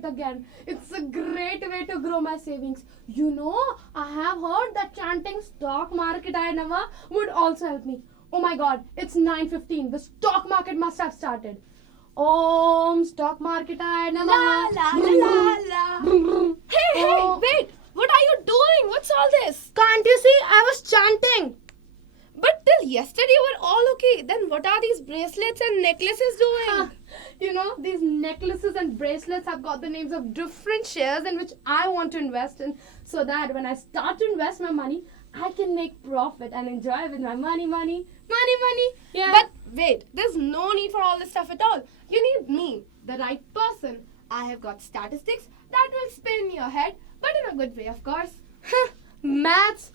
market again. It's a great way to grow my savings. You know, I have heard that chanting stock market I never would also help me. Oh my god, it's 9:15. The stock market must have started. Om stock market I never. La la la la. Hey, wait! What are you doing? What's all this? Can't you see? I was chanting. But till yesterday you were all okay. Then what are these bracelets and necklaces doing? You know, these necklaces and bracelets have got the names of different shares in which I want to invest in, so that when I start to invest my money, I can make profit and enjoy with my money. Yeah. But wait, there's no need for all this stuff at all. You need me, the right person. I have got statistics that will spin your head, but in a good way, of course. Maths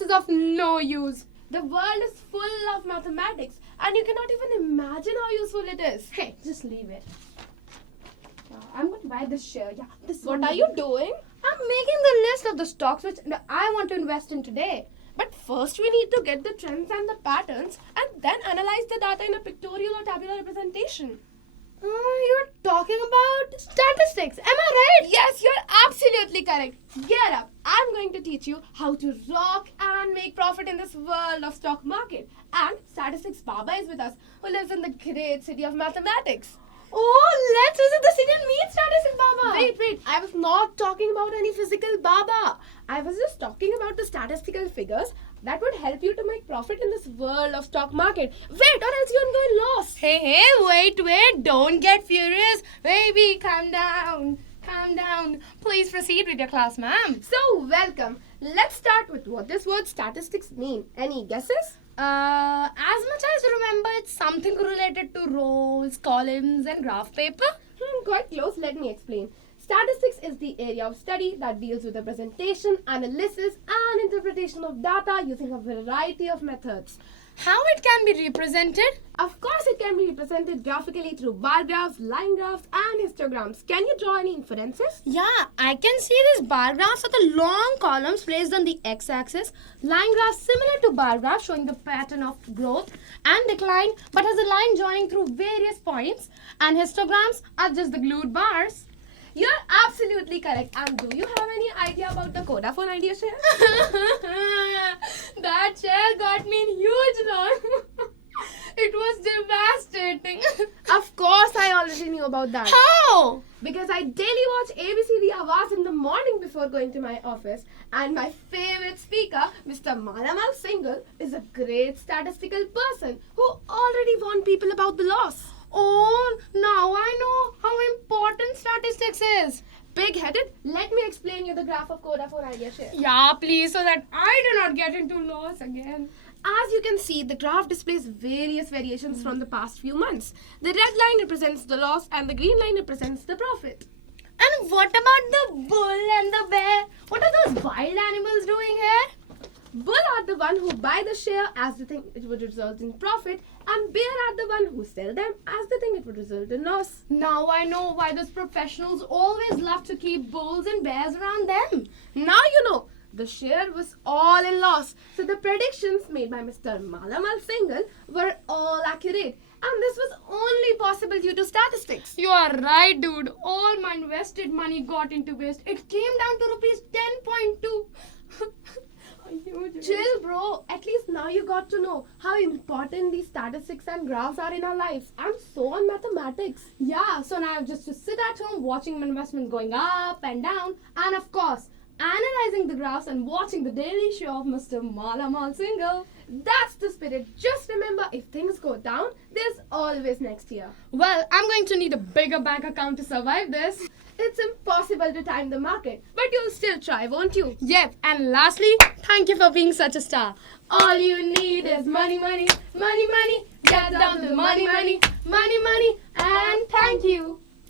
is of no use. The world is full of mathematics, and you cannot even imagine how useful it is. Hey, just leave it. I'm going to buy this share. Yeah, this What one. are you doing? I'm making the list of the stocks which I want to invest in today. But first we need to get the trends and the patterns and then analyze the data in a pictorial or tabular representation. You're talking about statistics. Am I right? Yes, you're absolutely correct. Get up. I'm going to teach you how to rock and make profit in this world of stock market. And Statistics Baba is with us, who lives in the great city of mathematics. Oh, let's visit the city and meet Statistics Baba. Wait. I was not talking about any physical Baba. I was just talking about the statistical figures that would help you to make profit in this world of stock market. Wait, or else you're going to lose. Hey, wait. Don't get furious. Baby, calm down. Please proceed with your class, ma'am. So, welcome. Let's start with what this word statistics mean. Any guesses? As much as I remember, it's something related to rows, columns, and graph paper. Quite close. Let me explain. Statistics is the area of study that deals with the presentation, analysis, and interpretation of data using a variety of methods. How it can be represented? Of course, it can be represented graphically through bar graphs, line graphs, and histograms. Can you draw any inferences? Yeah, I can see these bar graphs are the long columns placed on the x-axis. Line graphs similar to bar graphs showing the pattern of growth and decline but has a line joining through various points. And histograms are just the glued bars. You're absolutely correct. And do you have any idea about the Vodafone Idea share? That share got me in huge loss. It was devastating. Of course, I already knew about that. How? Because I daily watch ABCD Awaaz in the morning before going to my office. And my favorite speaker, Mr. Malamal Singhal, is a great statistical person who already warned people about the loss. Oh, now I know how important statistics is. Big-headed, let me explain you the graph of Vodafone Idea share. Yeah, please, so that I do not get into loss again. As you can see, the graph displays various variations from the past few months. The red line represents the loss and the green line represents the profit. And what about the bull and the bear? What are those wild animals doing here? Bull are the one who buy the share as they think it would result in profit, and bear are the one who sell them as they think it would result in loss. Now I know why those professionals always love to keep bulls and bears around them. Now you know. The share was all in loss, so the predictions made by Mr. Malamal Singhal were all accurate, and this was only possible due to statistics. You are right, dude. All my invested money got into waste. It came down to rupees 10.2. Chill, bro. At least now you got to know how important these statistics and graphs are in our lives, and so on mathematics. Yeah, so now I have just to sit at home watching my investment going up and down, and of course, analyzing the graphs and watching the daily show of Mr. Malamal Singhal. That's the spirit. Just remember, if things go down, there's always next year. Well, I'm going to need a bigger bank account to survive this. It's impossible to time the market, but you'll still try, won't you? Yep, and lastly, thank you for being such a star. All you need is money. Get down to money, and thank you.